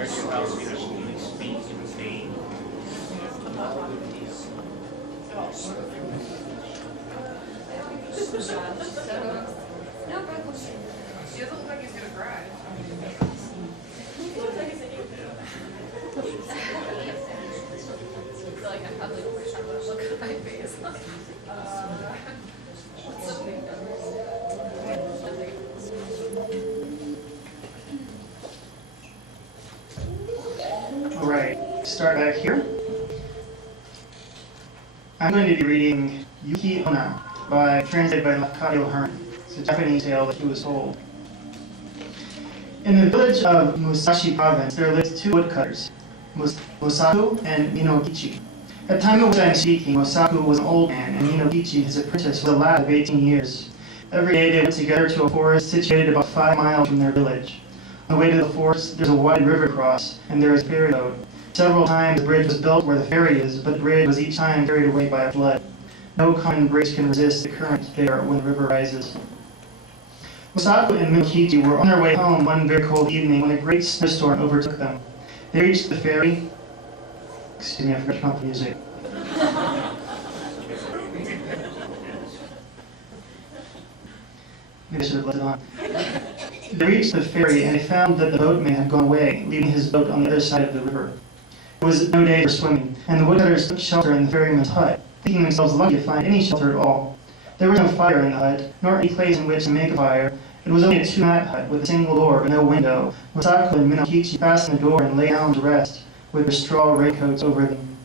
married your house because she can speak in Spain. He doesn't look like he's gonna cry. Like I'm probably trying to look at my face. Alright, start back here. I'm going to be reading Yuki Onna, translated by Lakadio Hearn. It's a Japanese tale that he was told. In the village of Musashi Province, there lived two woodcutters, Mosaku and Minokichi. At the time of which I am speaking, Mosaku was an old man, and Minokichi, his apprentice, was a lad of 18 years. Every day they went together to a forest situated about 5 miles from their village. On the way to the forest, there's a wide river cross, and there is a ferry boat. Several times the bridge was built where the ferry is, but the bridge was each time carried away by a flood. No common bridge can resist the current there when the river rises. Mosaku and Minokichi were on their way home one very cold evening when a great snowstorm overtook them. They reached the ferry. Excuse me, I forgot to turn off the music. Maybe I should have left it on. They reached the ferry and they found that the boatman had gone away, leaving his boat on the other side of the river. It was no day for swimming, and the woodcutters took shelter in the ferryman's hut, thinking themselves lucky to find any shelter at all. There was no fire in the hut, nor any place in which to make a fire. It was only a two-mat hut with a single door but no window. Mosaku and Minokichi fastened the door and lay down to rest, with their straw raincoats over them.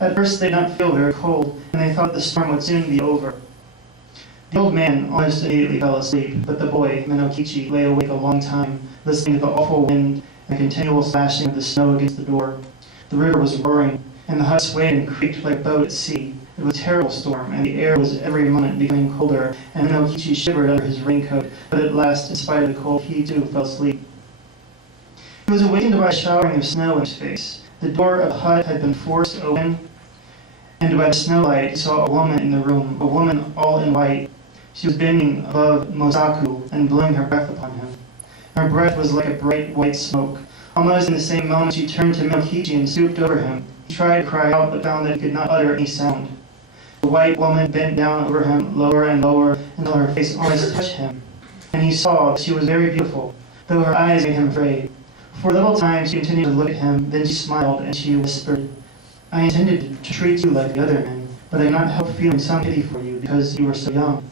At first they did not feel very cold, and they thought the storm would soon be over. The old man almost immediately fell asleep, but the boy, Minokichi, lay awake a long time, listening to the awful wind and the continual slashing of the snow against the door. The river was roaring, and the hut swayed and creaked like a boat at sea. It was a terrible storm, and the air was every moment becoming colder, and Minokichi shivered under his raincoat, but at last, in spite of the cold, he too fell asleep. He was awakened by a showering of snow in his face. The door of the hut had been forced open, and by the snowlight he saw a woman in the room, a woman all in white. She was bending above Mosaku and blowing her breath upon him. Her breath was like a bright white smoke. Almost in the same moment she turned to Minokichi and stooped over him. He tried to cry out, but found that he could not utter any sound. The white woman bent down over him, lower and lower, until her face almost touched him. And he saw that she was very beautiful, though her eyes made him afraid. For a little time she continued to look at him, then she smiled and she whispered, "I intended to treat you like the other men, but I could not help feeling some pity for you because you were so young.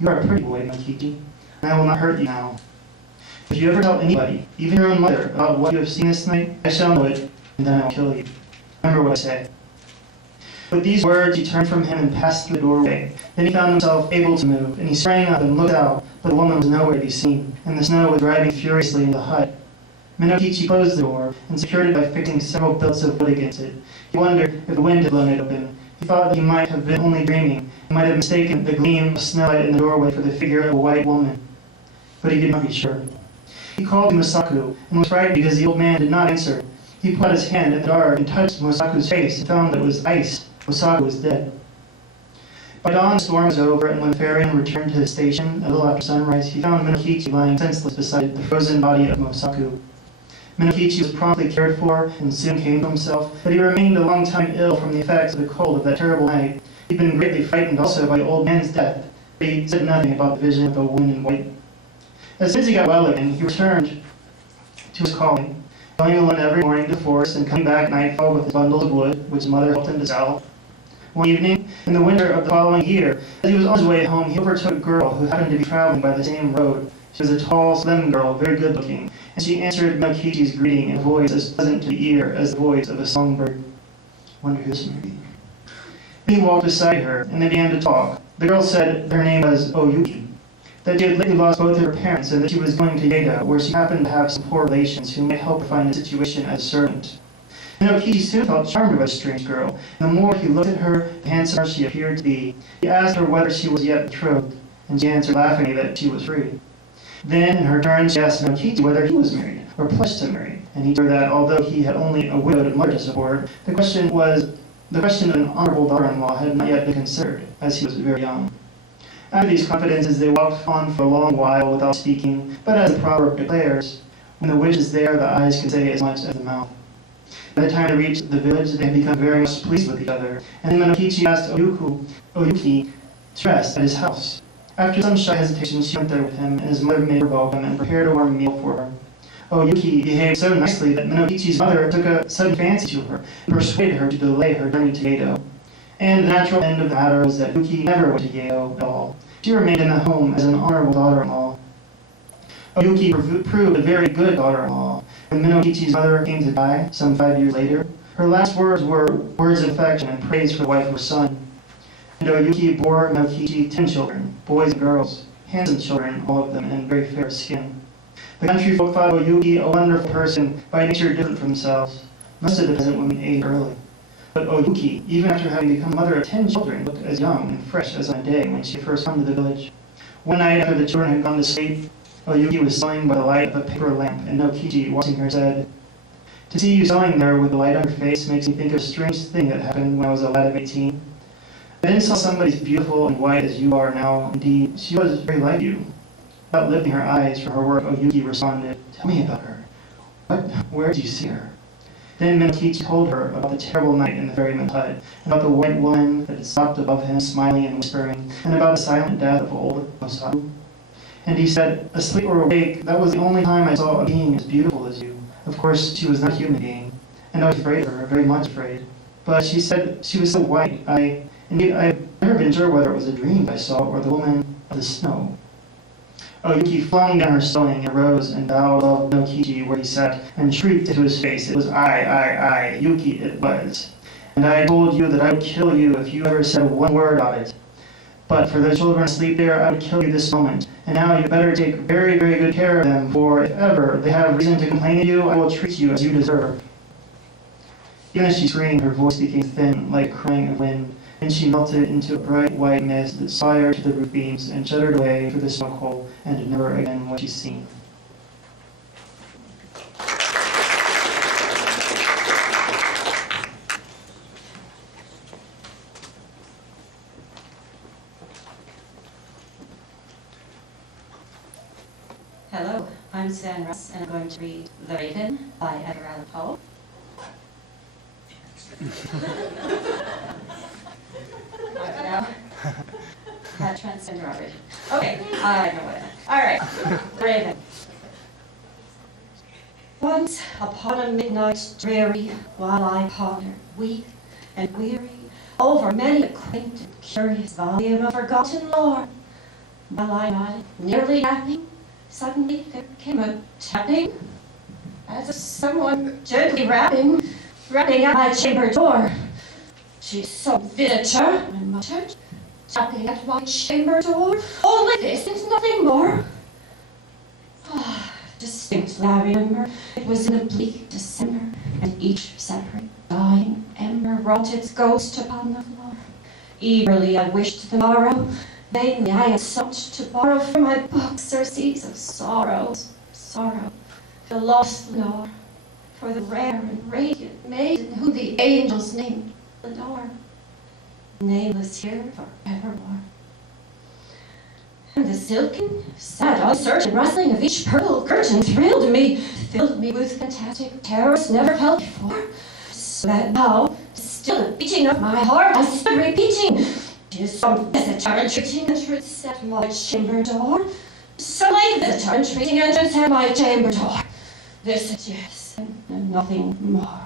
You are a pretty boy, Minokichi, and I will not hurt you now. If you ever tell anybody, even your own mother, about what you have seen this night, I shall know it, and then I will kill you. Remember what I say." With these words, he turned from him and passed through the doorway. Then he found himself able to move, and he sprang up and looked out, but the woman was nowhere to be seen, and the snow was driving furiously into the hut. Minokichi closed the door and secured it by fixing several billets of wood against it. He wondered if the wind had blown it open. He thought that he might have been only dreaming, and might have mistaken the gleam of snowlight in the doorway for the figure of a white woman. But he could not be sure. He called to Mosaku, and was frightened because the old man did not answer. He put out his hand in the dark and touched Mosaku's face and found that it was ice. Mosaku was dead. By dawn, the storm was over, and when the ferryman returned to his station a little after sunrise, he found Minokichi lying senseless beside the frozen body of Mosaku. Minokichi was promptly cared for and soon came to himself, but he remained a long time ill from the effects of the cold of that terrible night. He'd been greatly frightened also by the old man's death, but he said nothing about the vision of the woman in white. As soon as he got well again, he returned to his calling, going alone every morning to the forest and coming back at nightfall with his bundles of wood, which his mother helped him to sell. One evening, in the winter of the following year, as he was on his way home, he overtook a girl who happened to be traveling by the same road. She was a tall, slim girl, very good-looking, and she answered Minokichi's greeting in a voice as pleasant to the ear as the voice of a songbird. Wonder who this may be. He walked beside her, and they began to talk. The girl said her name was Oyuki, that she had lately lost both of her parents, and that she was going to Yedo, where she happened to have some poor relations who might help her find a situation as a servant. Minokichi soon felt charmed by the strange girl, and the more he looked at her, the handsomer she appeared to be. He asked her whether she was yet betrothed, and she answered laughingly that she was free. Then, in her turn, she asked Minokichi whether he was married, or pledged to marry, and he told her that although he had only a widowed mother to support, the question of an honorable daughter-in-law had not yet been considered, as he was very young. After these confidences, they walked on for a long while without speaking, but as the proverb declares, When the witch is there, the eyes can say as much as the mouth. By the time they reached the village, they had become very much pleased with each other, and then Minokichi asked Oyuki to rest at his house. After some shy hesitation, she went there with him, and his mother made her welcome and prepared a warm meal for her. Oyuki behaved so nicely that Minokichi's mother took a sudden fancy to her and persuaded her to delay her journey to Yedo. And the natural end of the matter was that Yuki never went to Yedo at all. She remained in the home as an honorable daughter-in-law. Oyuki proved a very good daughter-in-law. When Minokichi's mother came to die, some 5 years later, her last words were words of affection and praise for the wife of her son. And Oyuki bore Minokichi 10 children, boys and girls, handsome children, all of them, and very fair skin. The country folk thought Oyuki a wonderful person, by nature different from themselves. Most of the peasant women aged early. But Oyuki, even after having become mother of 10 children, looked as young and fresh as on a day when she first came to the village. One night after the children had gone to sleep, Oyuki was sewing by the light of a paper lamp, and Minokichi, watching her, said, "To see you sewing there with the light on your face makes me think of a strange thing that happened when I was a lad of 18. I then saw somebody as beautiful and white as you are now. Indeed, she was very like you." Without lifting her eyes from her work, Oyuki responded, "Tell me about her. Where did you see her?" Then Minokichi told her about the terrible night in the ferryman's hut, and about the white woman that had stopped above him, smiling and whispering, and about the silent death of old Osaku. And he said, "Asleep or awake, that was the only time I saw a being as beautiful as you. Of course, she was not a human being, and I was afraid of her, very much afraid. But she said she was so white, Indeed, I've never been sure whether it was a dream I saw or the woman of the snow." Oyuki flung down her sewing and rose and bowed above Minokichi where he sat and shrieked into his face, "It was I, Yuki, it was. And I told you that I would kill you if you ever said one word of it. But for the children asleep there, I would kill you this moment. And now you better take very, very good care of them, for if ever they have reason to complain of you, I will treat you as you deserve." Even as she screamed, her voice became thin, like a crying of wind. Then she melted into a bright white mist that fired to the roof beams and shuddered away through the smoke hole, and never again was she seen. Hello, I'm Suzanne Russ, and I'm going to read The Raven by Edgar Allan Poe. Now, that transgender already. Okay, I know what I meant. All right, The Raven. Once upon a midnight dreary, while I ponder, weak and weary, over many a quaint and curious volume of forgotten lore, while I nodded, nearly napping, suddenly there came a tapping, as of someone gently rapping at my chamber door. "She's some visitor," I muttered, tapping at my chamber door. "Only this and nothing more." Distinctly I remember, it was in a bleak December, and each separate dying ember wrought its ghost upon the floor. Eagerly I wished the morrow, vainly I had sought to borrow from my books surcease of sorrow, the lost Lenore, for the rare and radiant maiden whom the angels named Lenore, nameless here forevermore. And the silken, sad, uncertain rustling of each purple curtain thrilled me, filled me with fantastic terrors never felt before, so that now, to still the beating of my heart, I stood repeating, "'Tis some visitor entreating entrance at my chamber door. Some late visitor entreating entrance at my chamber door. This it is, and nothing more."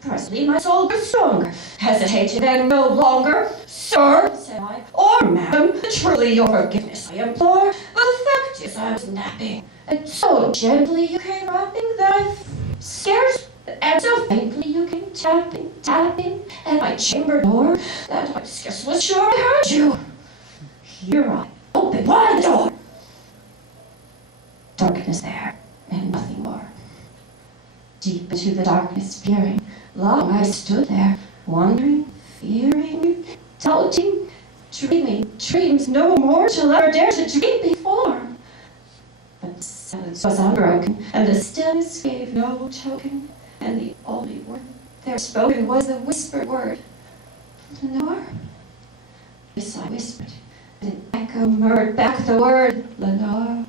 Presently my soul grew stronger, hesitated and no longer. "Sir," said I, "or madam, truly your forgiveness I implore. But the fact is I was napping, and so gently you came rapping that I scarce, and so faintly you came tapping at my chamber door that I scarce was sure I heard you. Here I opened wide the door. Darkness there, and nothing more. Deep into the darkness peering, long I stood there, wondering, fearing, doubting, dreaming dreams no more shall ever dare to dream before. But the silence was unbroken, and the stillness gave no token, and the only word there spoken was the whispered word, "Lenore." This I whispered, and an echo murmured back the word, "Lenore."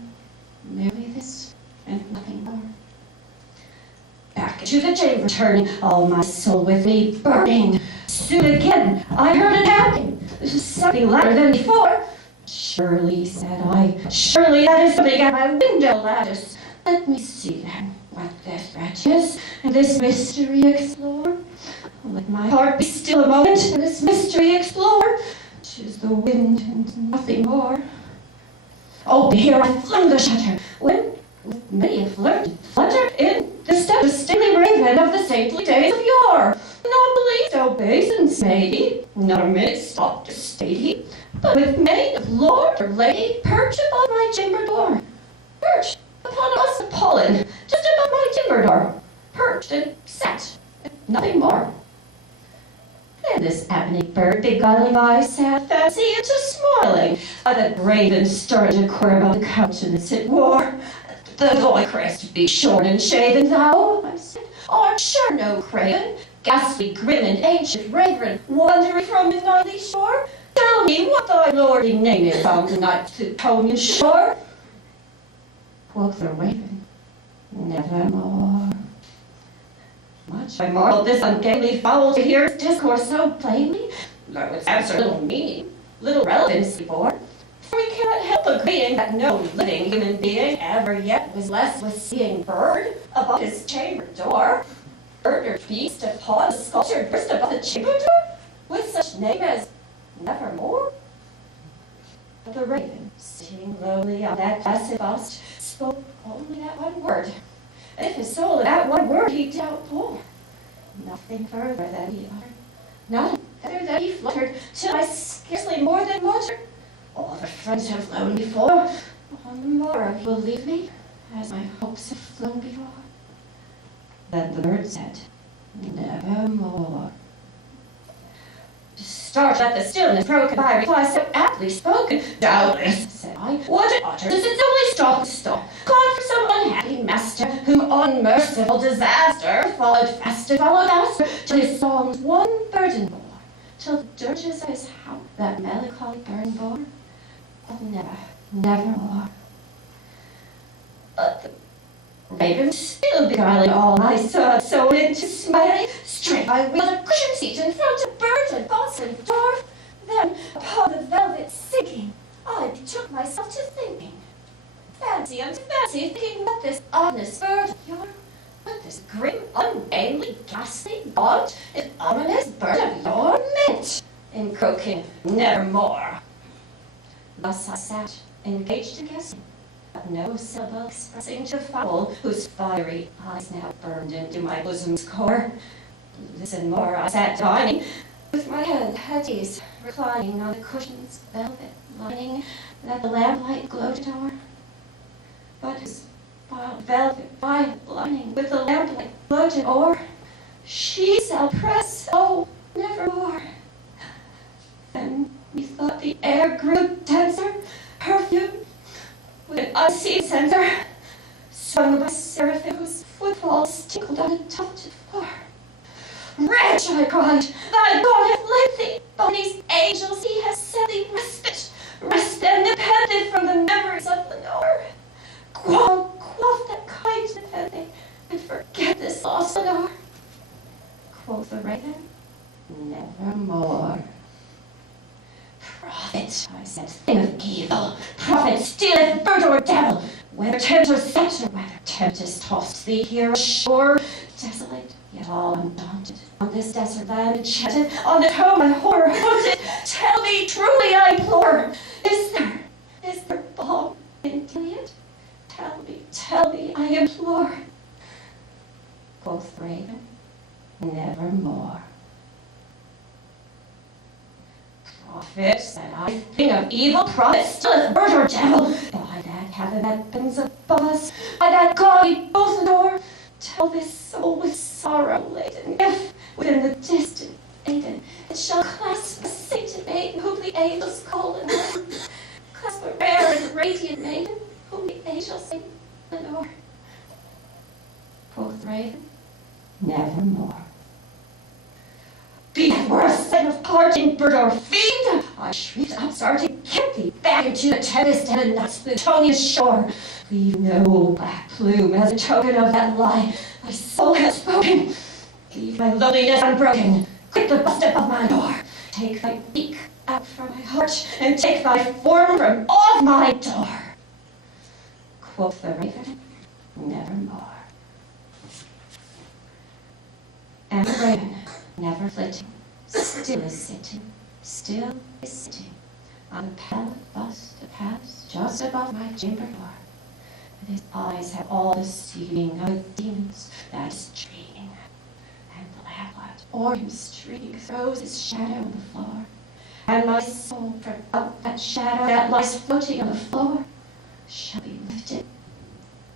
Merely this, and nothing more. Back into the chamber turning, all my soul with me burning. Soon again I heard a tapping, something louder than before. Surely, said I, surely that is something at my window lattice. Let me see then what this wretch is, and this mystery explore. Let my heart be still a moment, and this mystery explore. 'Tis the wind and nothing more. Oh, here I flung the shutter, when with many a flirt fluttered in the step of stately raven of the saintly days of yore. Not believed obeisance made he, nor a minute stopped to state he, but with maid of lord or lady perched upon my chamber door. Perched upon us of pollen, just above my chamber door. Perched and sat, and nothing more. And this ebony bird beguiling my sad fancy into smiling at the grave and stern decorum of the countenance it wore. Though thy crest be shorn and shaven, thou, I said, art sure no craven, ghastly, grim, and ancient raven, wandering from the nightly shore. Tell me what thy lordly name is on the night's Plutonian shore. Quoth the raven, nevermore. Much I marveled this ungainly fowl to hear his discourse so plainly, though its answer little meaning, little relevancy bore. For we cannot help agreeing that no living human being ever yet was less with seeing bird above his chamber door, bird or beast upon a sculptured wrist above the chamber door, with such name as Nevermore. But the raven, sitting lowly on that placid bust, spoke only that one word. And if his soul in that one word he did outpour, nothing further than he uttered, not better than he fluttered, till I scarcely more than muttered, all the friends have flown before, on the morrow you will leave me, as my hopes have flown before. Then the bird said, nevermore. Startled at the stillness broken by a reply so aptly spoken, doubtless, said I, what it utters is its only stop to stop, called for some unhappy master, whom unmerciful disaster followed fast and followed faster, till his songs one burden bore, till the dirges of his house that melancholy burden bore, but nevermore. But the raven still beguiling all my soul into smiling, straight I wheeled a cushioned seat in front of bird and gods and dwarf. Then, upon the velvet sinking, I betook myself to thinking. Fancy unto fancy, thinking what this ominous bird of yore, what this grim, ungainly, ghastly, gaunt, and ominous bird of yore meant in croaking nevermore. Thus I sat, engaged in guessing, but no syllable expressing to the fowl, whose fiery eyes now burned into my bosom's core. Listen more, I sat dining, with my head at ease, reclining on the cushion's velvet lining that the lamplight gloated o'er. But his velvet violet lining with the lamplight gloated o'er, she shall press, oh, nevermore. Then methought the air grew denser, perfume, with an unseen censer, swung by seraphim whose footfalls tinkled on a tufted floor. Wretch, I cried, thy God hath led thee, by these angels he has sent thee respite, rest independent from the memories of Lenore. Quaff that kind defending, and forget this lost Lenore. Quoth the raven, nevermore. Prophet, I said, thing of evil, prophet, stealeth bird or devil, whether tempter set or whether tempest tossed thee here ashore, desolate, yet all undaunted, on this desert land enchanted, on the home and horror haunted, tell me truly, I implore, is there balm in Gilead? Tell me, I implore. Quoth the raven, nevermore. Prophet, said I, thing of evil, prophet, still bird or devil, by that heaven that bends above us, by that God we both adore, tell this soul with sorrow laden, if within the distant Eden it shall clasp a sainted maiden whom the angels call Lenore, clasp a rare and radiant maiden whom the angels sing Lenore. Quoth the raven, nevermore. Be that were a sight of parting bird or fiend, I shrieked, I'm sorry to kick thee back into the tempest and not Plutonia's shore. Leave no black plume as a token of that lie. My soul has spoken. Leave my loneliness unbroken. Quit the bust above my door. Take thy beak out from my heart, and take thy form from off my door. Quoth the raven, nevermore. And the raven, never flitting, still is sitting on the pallid bust that passed just above my chamber door. And his eyes have all the seeing of demons that is dreaming, and the lamplight o'er him streaming throws its shadow on the floor. And my soul from out that shadow that lies floating on the floor shall be lifted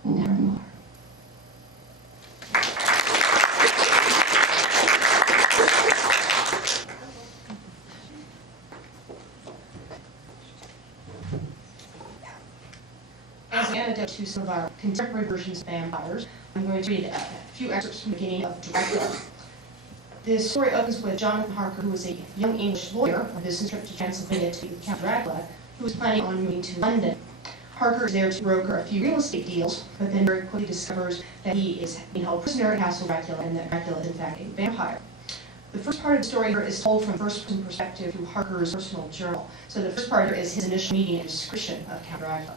nevermore. As an antidote to some of our contemporary versions of vampires, I'm going to read a few excerpts from the beginning of Dracula. This story opens with Jonathan Harker, who was a young English lawyer on a business trip to Transylvania to meet Count Dracula, who was planning on moving to London. Harker is there to broker a few real estate deals, but then very quickly discovers that he is being held prisoner at Castle Dracula and that Dracula is in fact a vampire. The first part of the story here is told from first-person perspective through Harker's personal journal. So the first part here is his initial meeting and description of Count Dracula.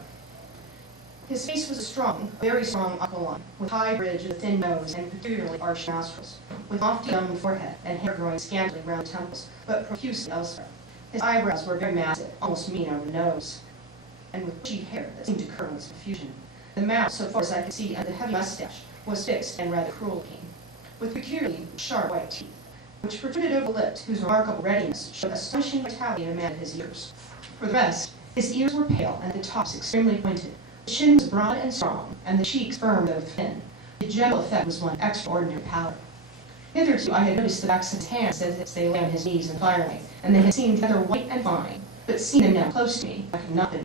His face was a strong, very strong aquiline, with high bridge, a thin nose, and peculiarly arched nostrils, with lofty domed forehead and hair growing scantily round the temples, but profusely elsewhere. His eyebrows were very massive, almost mean over the nose, and with bushy hair that seemed to curl in confusion. The mouth, so far as I could see, and the heavy mustache, was fixed and rather cruel-looking, with peculiarly sharp white teeth, which protruded over the lips, whose remarkable readiness showed astonishing vitality in a man of his years. For the rest, his ears were pale and the tops extremely pointed. The chin was broad and strong, and the cheeks firm though thin. The general effect was one extraordinary pallor. Hitherto I had noticed the backs of his hands as they lay on his knees in firelight, and they had seemed rather white and fine, but seeing them now close to me, I could not but